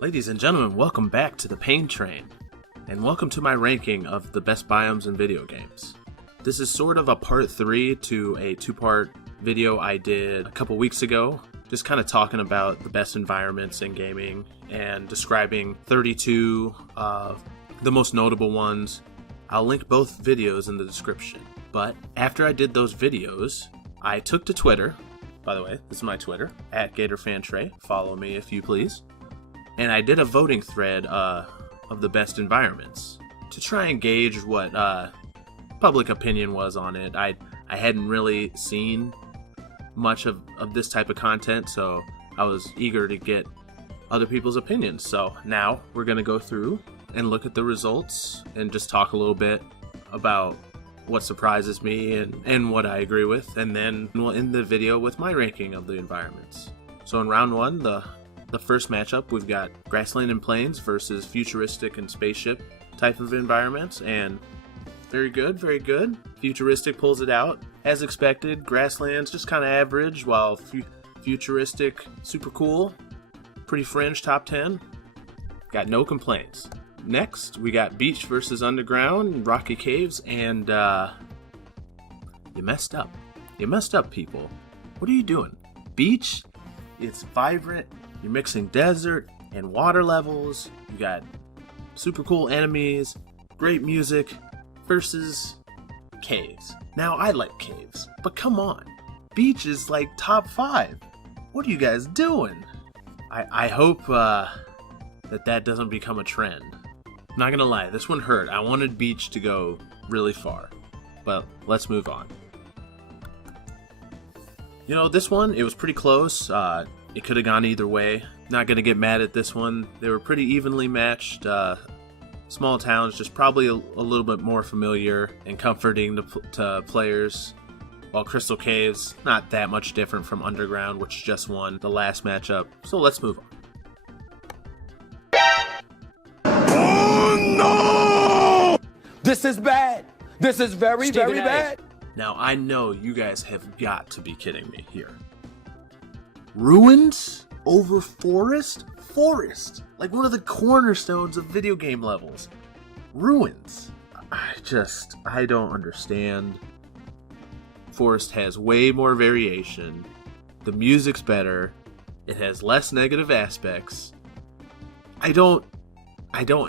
Ladies and gentlemen, welcome back to the Pain Train, and welcome to my ranking of the best biomes in video games. This is sort of a part 3 to a 2-part video I did a couple weeks ago, just kind of talking about the best environments in gaming and describing 32 of the most notable ones. I'll link both videos in the description. But after I did those videos, I took to Twitter. By the way, this is my Twitter, @GatorFanTray. Follow me if you please. And I did a voting thread of the best environments to try and gauge what public opinion was on it. I hadn't really seen much of this type of content, so I was eager to get other people's opinions. So now we're going to go through and look at the results and just talk a little bit about what surprises me and what I agree with, and then we'll end the video with my ranking of the environments. So in round 1, the first matchup, we've got grassland and plains versus futuristic and spaceship type of environments, and very good, very good. Futuristic pulls it out. As expected, grassland's just kind of average, while futuristic, super cool, pretty fringe, top 10. Got no complaints. Next, we got beach versus underground, rocky caves, and you messed up. You messed up, people. What are you doing? Beach, it's vibrant. You're mixing desert and water levels. You got super cool enemies, great music, versus caves. Now, I like caves, but come on. Beach is like top 5. What are you guys doing? I hope that doesn't become a trend. I'm not gonna lie, this one hurt. I wanted beach to go really far, but let's move on. You know, this one, it was pretty close. It could have gone either way. Not going to get mad at this one. They were pretty evenly matched. Small towns, just probably a little bit more familiar and comforting to players. While Crystal Caves, not that much different from Underground, which just won the last matchup. So let's move on. Oh no! This is bad. This is very bad. Now, I know you guys have got to be kidding me here. Ruins over forest? Forest! Like one of the cornerstones of video game levels. Ruins. I don't understand. Forest has way more variation. The music's better. It has less negative aspects. I don't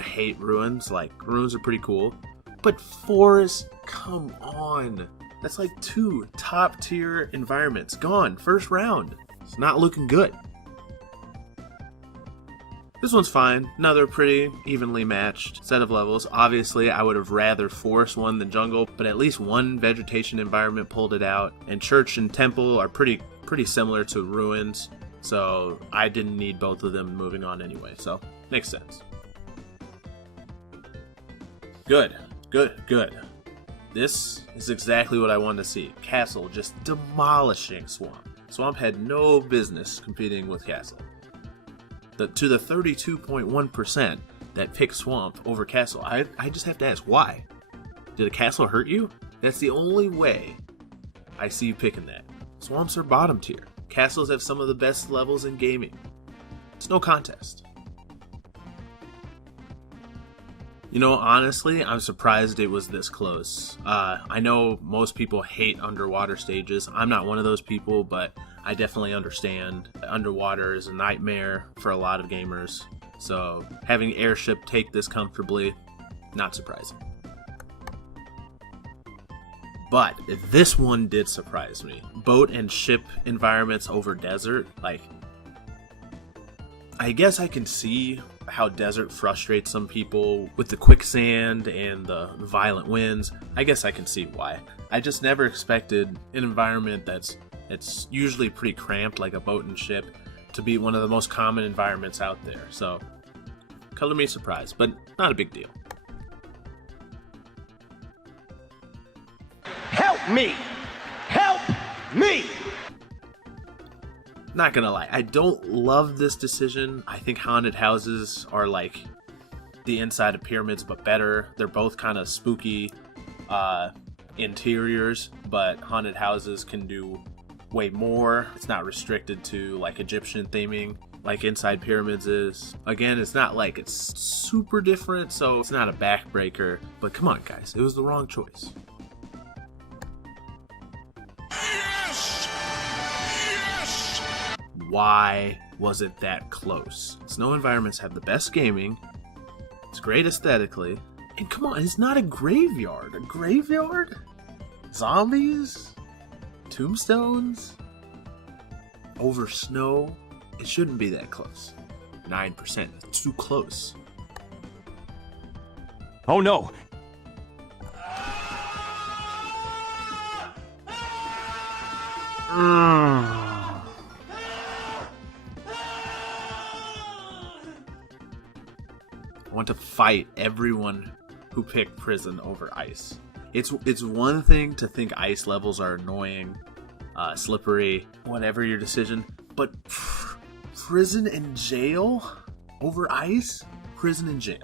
hate ruins. Like, ruins are pretty cool. But forest, come on. That's like 2 top tier environments gone first round. It's not looking good. This one's fine. Another pretty evenly matched set of levels. Obviously, I would have rather forest won than jungle, but at least one vegetation environment pulled it out. And church and temple are pretty similar to ruins, so I didn't need both of them moving on anyway. So makes sense. Good. This is exactly what I wanted to see. Castle just demolishing Swamp. Swamp had no business competing with Castle. To the 32.1% that picked Swamp over Castle, I just have to ask, why? Did a Castle hurt you? That's the only way I see you picking that. Swamps are bottom tier. Castles have some of the best levels in gaming. It's no contest. You know, honestly, I'm surprised it was this close. I know most people hate underwater stages. I'm not one of those people, but I definitely understand. Underwater is a nightmare for a lot of gamers. So having airship take this comfortably, not surprising. But this one did surprise me. Boat and ship environments over desert, like, I guess I can see how desert frustrates some people with the quicksand and the violent winds. I guess I can see why. I just never expected an environment it's usually pretty cramped, like a boat and ship, to be one of the most common environments out there. So, color me surprised, but not a big deal. Help me! Help me! Not gonna lie, I don't love this decision. I think haunted houses are like the inside of pyramids, but better. They're both kind of spooky interiors, but haunted houses can do way more. It's not restricted to like Egyptian theming. like Inside Pyramids is. Again, it's not like it's super different, so it's not a backbreaker. But come on, guys, it was the wrong choice. Why was it that close? Snow environments have the best gaming. It's great aesthetically. And come on, it's not a graveyard. A graveyard? Zombies? Tombstones? Over snow? It shouldn't be that close. 9%. It's too close. Oh no! I want to fight everyone who picked prison over ice. It's one thing to think ice levels are annoying, slippery, whatever your decision, but prison and jail over ice? Prison and jail.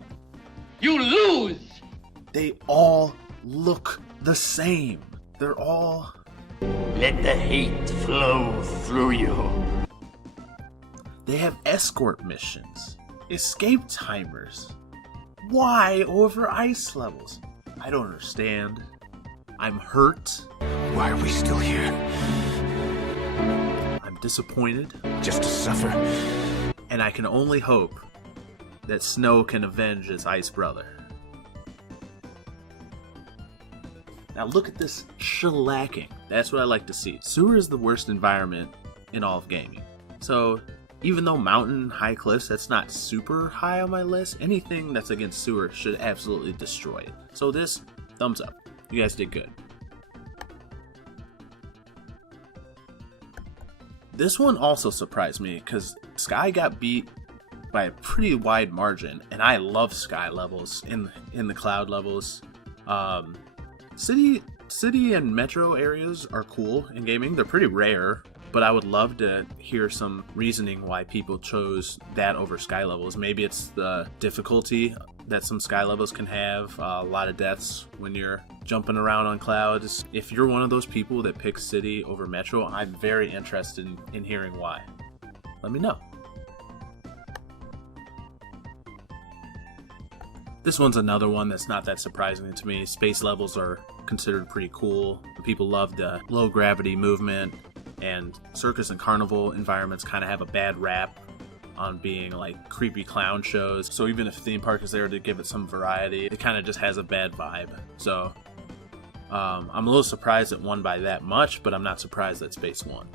You lose! They all look the same. They're all... Let the hate flow through you. They have escort missions, escape timers. Why over ice levels? I don't understand. I'm hurt. Why are we still here? I'm disappointed. Just to suffer? And I can only hope that Snow can avenge his ice brother. Now look at this shellacking. That's what I like to see. Sewer is the worst environment in all of gaming. So even though mountain, high cliffs, that's not super high on my list, anything that's against sewer should absolutely destroy it. So this, thumbs up. You guys did good. This one also surprised me because Sky got beat by a pretty wide margin, and I love Sky levels in the cloud levels. City and metro areas are cool in gaming. They're pretty rare, but I would love to hear some reasoning why people chose that over Sky levels. Maybe it's the difficulty that some Sky levels can have, a lot of deaths when you're jumping around on clouds. If you're one of those people that picks City over Metro, I'm very interested in hearing why. Let me know. This one's another one that's not that surprising to me. Space levels are considered pretty cool. People love the low gravity movement, and circus and carnival environments kind of have a bad rap on being like creepy clown shows. So even if theme park is there to give it some variety, it kind of just has a bad vibe. So I'm a little surprised it won by that much, but I'm not surprised that Space won.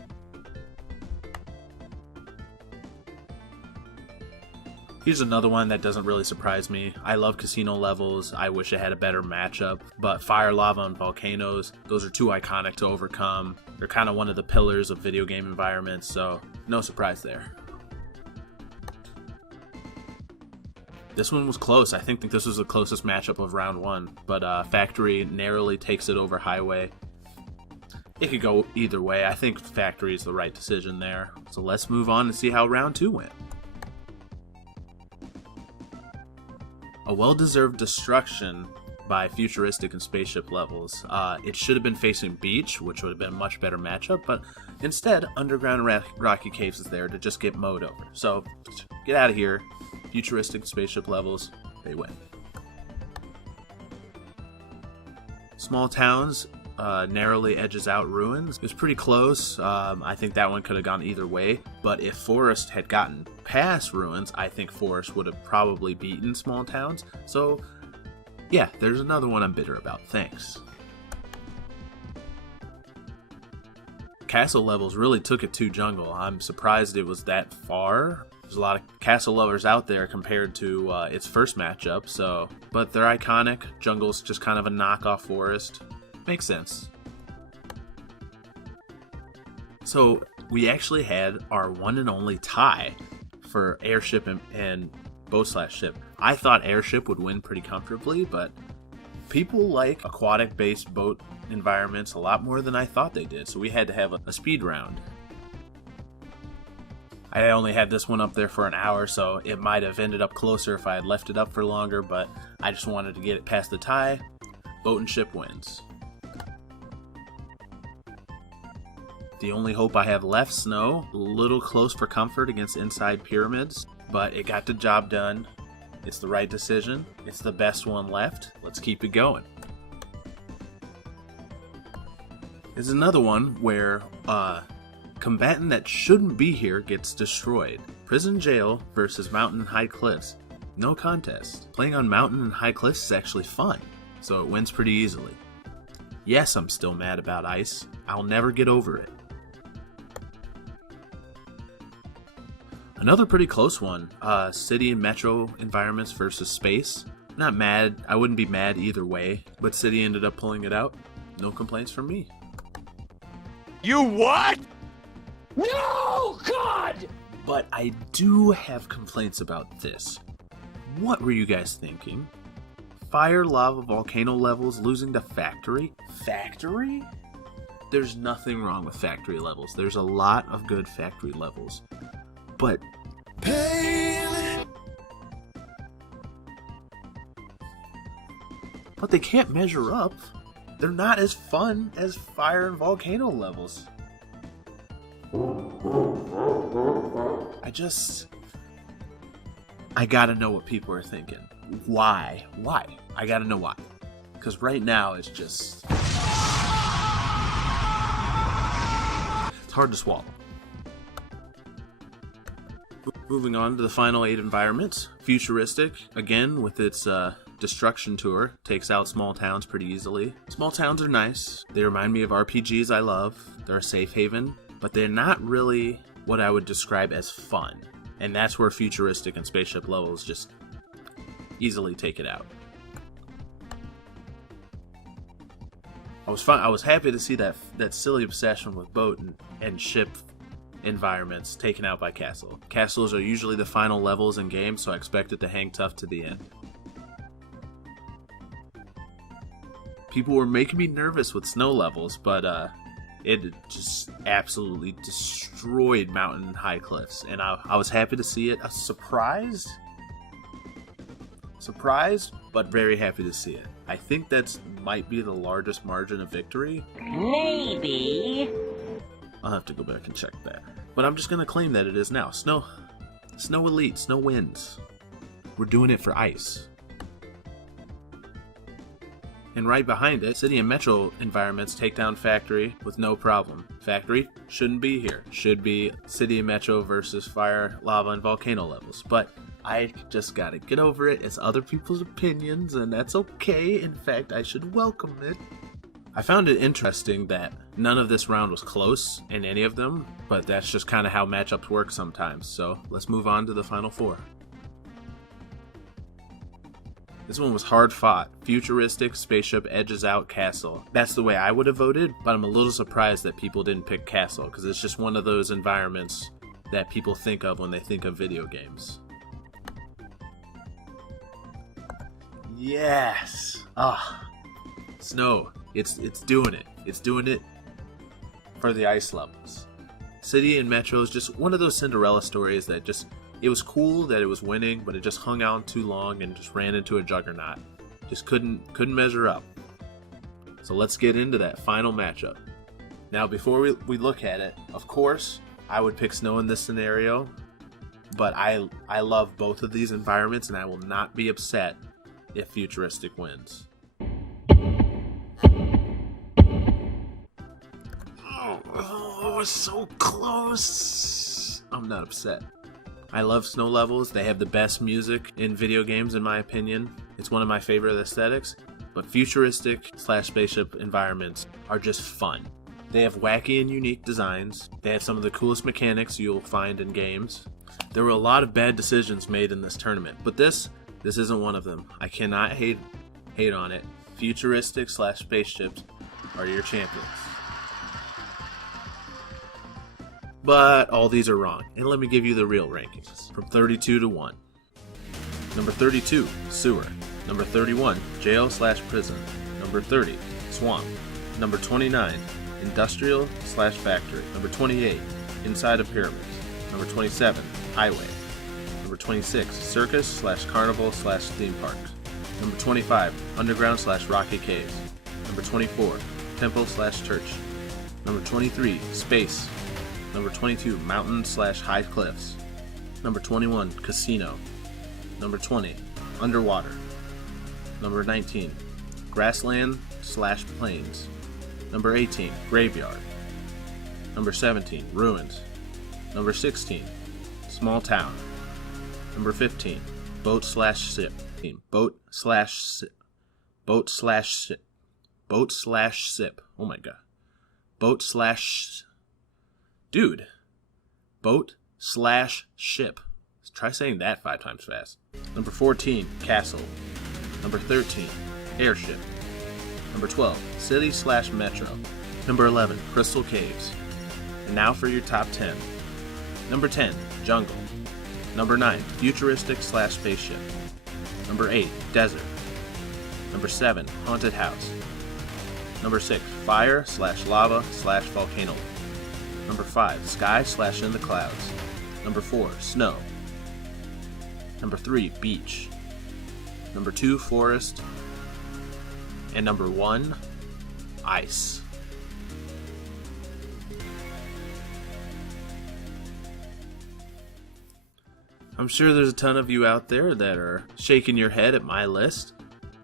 Here's another one that doesn't really surprise me. I love casino levels. I wish it had a better matchup, but fire, lava, and volcanoes, those are too iconic to overcome. They're kind of one of the pillars of video game environments, so no surprise there. This one was close. I think this was the closest matchup of round one, but Factory narrowly takes it over Highway. It could go either way. I think Factory is the right decision there. So let's move on and see how round two went. A well-deserved destruction by Futuristic and Spaceship levels. It should have been facing Beach, which would have been a much better matchup, but instead, Underground Rocky Caves is there to just get mowed over. So, get out of here. Futuristic Spaceship levels, they win. Small Towns narrowly edges out Ruins. It was pretty close. I think that one could have gone either way, but if Forest had gotten past Ruins, I think Forest would have probably beaten Small Towns. So yeah, there's another one I'm bitter about. Thanks. Castle levels really took it to Jungle. I'm surprised it was that far. There's a lot of castle lovers out there compared to its first matchup, so, but they're iconic. Jungle's just kind of a knockoff Forest. Makes sense. So we actually had our one and only tie for Airship and Boat/Ship. I thought Airship would win pretty comfortably, but people like aquatic-based boat environments a lot more than I thought they did, so we had to have a speed round. I only had this one up there for an hour, so it might have ended up closer if I had left it up for longer, but I just wanted to get it past the tie. Boat and Ship wins. The only hope I have left, Snow. A little close for comfort against inside pyramids, but it got the job done. It's the right decision. It's the best one left. Let's keep it going. There's another one where a combatant that shouldn't be here gets destroyed. Prison jail versus mountain and high cliffs. No contest. Playing on mountain and high cliffs is actually fun, so it wins pretty easily. Yes, I'm still mad about ice. I'll never get over it. Another pretty close one, city and metro environments versus space. Not mad, I wouldn't be mad either way, but city ended up pulling it out. No complaints from me. You what? No, God! But I do have complaints about this. What were you guys thinking? Fire, lava, volcano levels losing to factory? Factory? There's nothing wrong with factory levels. There's a lot of good factory levels. But they can't measure up. They're not as fun as fire and volcano levels. I gotta know what people are thinking. Why? I gotta know why. Because right now it's just... it's hard to swallow. Moving on to the final 8 environments. Futuristic, again with its destruction tour, takes out small towns pretty easily. Small towns are nice. They remind me of RPGs I love. They're a safe haven, but they're not really what I would describe as fun. And that's where futuristic and spaceship levels just easily take it out. I was happy to see that silly obsession with boat and ship environments taken out by castle. Castles are usually the final levels in games, so I expect it to hang tough to the end. People were making me nervous with snow levels, but it just absolutely destroyed mountain and high cliffs, and I was happy to see it. Surprised, but very happy to see it. I think that might be the largest margin of victory. Maybe. I'll have to go back and check that. But I'm just going to claim that it is now. Snow Elite, Snow wins. We're doing it for ice. And right behind it, city and metro environments take down factory with no problem. Factory shouldn't be here. Should be city and metro versus fire, lava, and volcano levels. But I just gotta get over it. It's other people's opinions, and that's okay. In fact, I should welcome it. I found it interesting that none of this round was close in any of them, but that's just kind of how matchups work sometimes. So let's move on to the final 4. This one was hard fought. Futuristic, spaceship, edges out, castle. That's the way I would have voted, but I'm a little surprised that people didn't pick castle, because it's just one of those environments that people think of when they think of video games. Yes! Snow. It's doing it. It's doing it for the ice levels. City and Metro is just one of those Cinderella stories that just... it was cool that it was winning, but it just hung out too long and just ran into a juggernaut. Just couldn't measure up. So let's get into that final matchup. Now, before we look at it, of course, I would pick Snow in this scenario, but I love both of these environments, and I will not be upset if Futuristic wins. Oh, it was so close. I'm not upset. I love snow levels. They have the best music in video games, in my opinion. It's one of my favorite aesthetics. But futuristic / spaceship environments are just fun. They have wacky and unique designs. They have some of the coolest mechanics you'll find in games. There were a lot of bad decisions made in this tournament, but this isn't one of them. I cannot hate on it. Futuristic / spaceships are your champions. But all these are wrong, and let me give you the real rankings. From 32 to 1. Number 32, Sewer. Number 31, Jail / Prison. Number 30, Swamp. Number 29, Industrial / Factory. Number 28, Inside a Pyramid. Number 27, Highway. Number 26, Circus / Carnival / Theme Parks. Number 25, Underground / Rocky Caves. Number 24, Temple / Church. Number 23, space. Number 22, mountain/high cliffs. Number 21, casino. Number 20, underwater. Number 19, grassland/plains. Number 18, graveyard. Number 17, ruins. Number 16, small town. Number 15, boat/ship. Boat/ship. Boat/ship. Oh my god. Dude. Boat/ship. Try saying that 5 times fast. Number 14, castle. Number 13, airship. Number 12, city/metro. Number 11, crystal caves. And now for your top 10. Number 10, jungle. Number 9, futuristic/spaceship. Number 8, desert. Number 7, haunted house. Number 6, fire/lava/volcano. Number 5, sky/in the clouds. Number 4, snow. Number 3, beach. Number 2, forest. And number 1, ice. I'm sure there's a ton of you out there that are shaking your head at my list.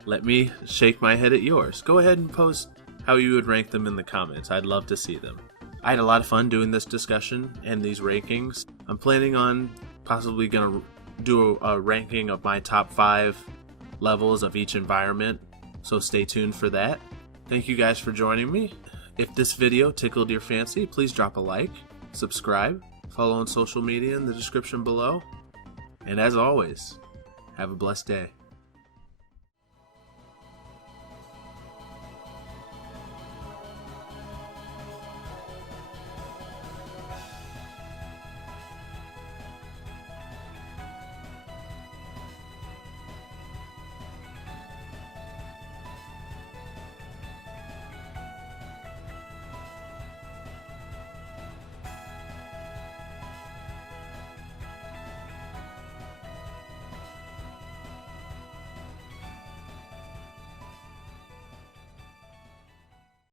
Let me shake my head at yours. Go ahead and post how you would rank them in the comments. I'd love to see them. I had a lot of fun doing this discussion and these rankings. I'm planning on possibly going to do a ranking of my top 5 levels of each environment, so stay tuned for that. Thank you guys for joining me. If this video tickled your fancy, please drop a like, subscribe, follow on social media in the description below. And as always, have a blessed day.